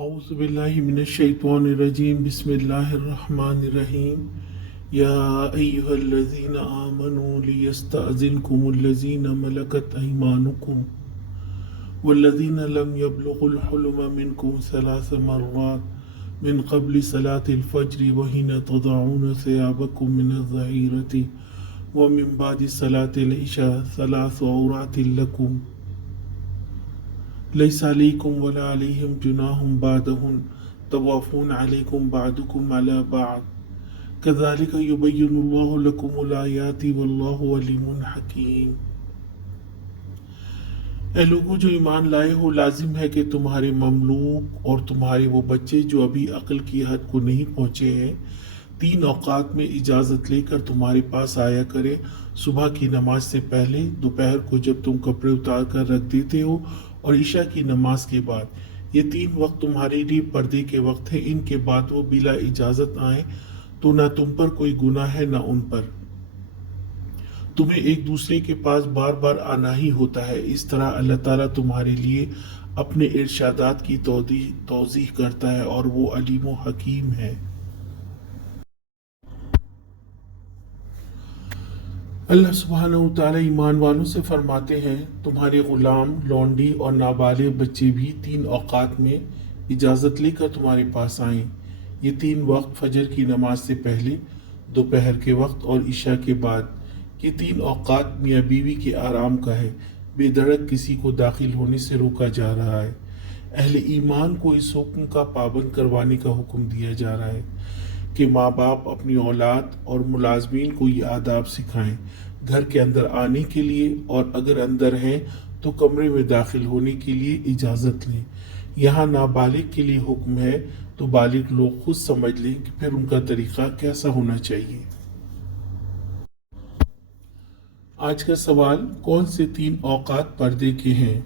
أعوذ بالله من الشيطان الرجيم بسم الله الرحمن الرحيم يا أيها الذين آمنوا ليستأذنكم الذين ملكت أيمانكم والذين لم يبلغوا الحلم منكم 3 مرات من قبل صلاة الفجر وحين تضعون ثيابكم من الظهيرة ومن بعد صلاة العشاء 3 عورات لكم ليس عليكم ولا عليهم جناح بعدهن طوافون عليكم بعضكم على بعض كذلك يبين الله لكم الآيات والله عليم حكيم۔ اے لوگوں جو ایمان لائے ہو، لازم ہے کہ تمہارے مملوک اور تمہارے وہ بچے جو ابھی عقل کی حد کو نہیں پہنچے ہیں 3 اوقات میں اجازت لے کر تمہارے پاس آیا کرے، صبح کی نماز سے پہلے، دوپہر کو جب تم کپڑے اتار کر رکھ دیتے ہو، اور عشاء کی نماز کے بعد۔ یہ 3 وقت تمہارے لیے پردے کے وقت ہیں، ان کے بعد وہ بلا اجازت آئیں تو نہ تم پر کوئی گناہ ہے نہ ان پر۔ تمہیں ایک دوسرے کے پاس بار بار آنا ہی ہوتا ہے، اس طرح اللہ تعالیٰ تمہارے لیے اپنے ارشادات کی توضیح کرتا ہے اور وہ علیم و حکیم ہے۔ اللہ سبحانہ وتعالی ایمان والوں سے فرماتے ہیں، تمہارے غلام، لونڈی اور نابالغ بچے بھی 3 اوقات میں اجازت لے کر تمہارے پاس آئیں۔ یہ 3 وقت فجر کی نماز سے پہلے، دوپہر کے وقت اور عشاء کے بعد۔ یہ 3 اوقات میاں بیوی کے آرام کا ہے، بے دھڑک کسی کو داخل ہونے سے روکا جا رہا ہے۔ اہل ایمان کو اس حکم کا پابند کروانے کا حکم دیا جا رہا ہے کہ ماں باپ اپنی اولاد اور ملازمین کو یہ آداب سکھائیں، گھر کے اندر آنے کے لیے، اور اگر اندر ہیں تو کمرے میں داخل ہونے کے لیے اجازت لیں۔ یہاں نابالغ کے لیے حکم ہے تو بالغ لوگ خود سمجھ لیں کہ پھر ان کا طریقہ کیسا ہونا چاہیے۔ آج کا سوال، کون سے 3 اوقات پردے کے ہیں؟